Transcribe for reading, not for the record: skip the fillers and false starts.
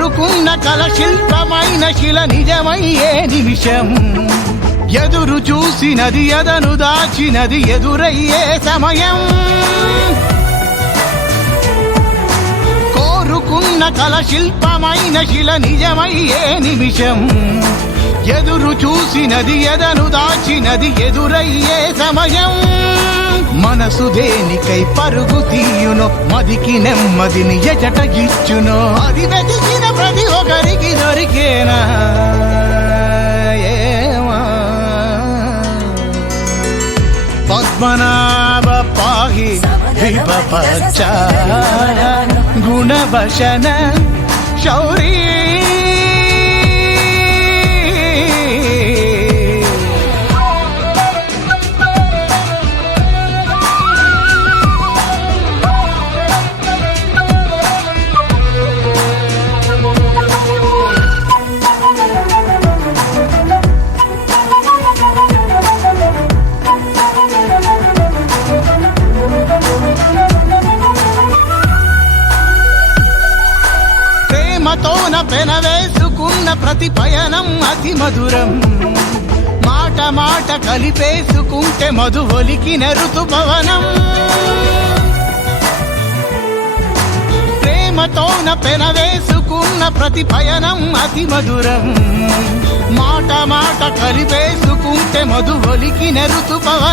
కోరుకున్న కల శిల్పమైన శిల నిజమయ్యే నిమిషం, ఎదురు చూసినది ఎదను దాచినది ఎదురయ్యే సమయం. కోరుకున్న కల శిల్పమైన శిల నిజమయ్యే నిమిషం, ఎదురు చూసినది ఎదను దాచినది ఎదురయ్యే సమయం. మనసు దేనికై పరుగు తీయునో, మదికి నెమ్మదిని ఎజట ఇచ్చునో, అది వెతికిన ప్రతి ఒక్కరికి దొరికేనా ఏమా. పద్మనాభ పాహి విపపచ్చ గుణవశన శౌరీ ప్రేమతోన పెనవేసుకున్న ప్రతి పయనం అతి మధురం, మాట మాట కలిపేసుకుంటే మధు ఒలికిన ఋతుభవనం. ప్రేమతోన పెనవేసుకున్న ప్రతి పయనం అతి మధురం, మాట మాట కలిపేసుకుంటే మధు ఒలికిన ఋతుభవనం.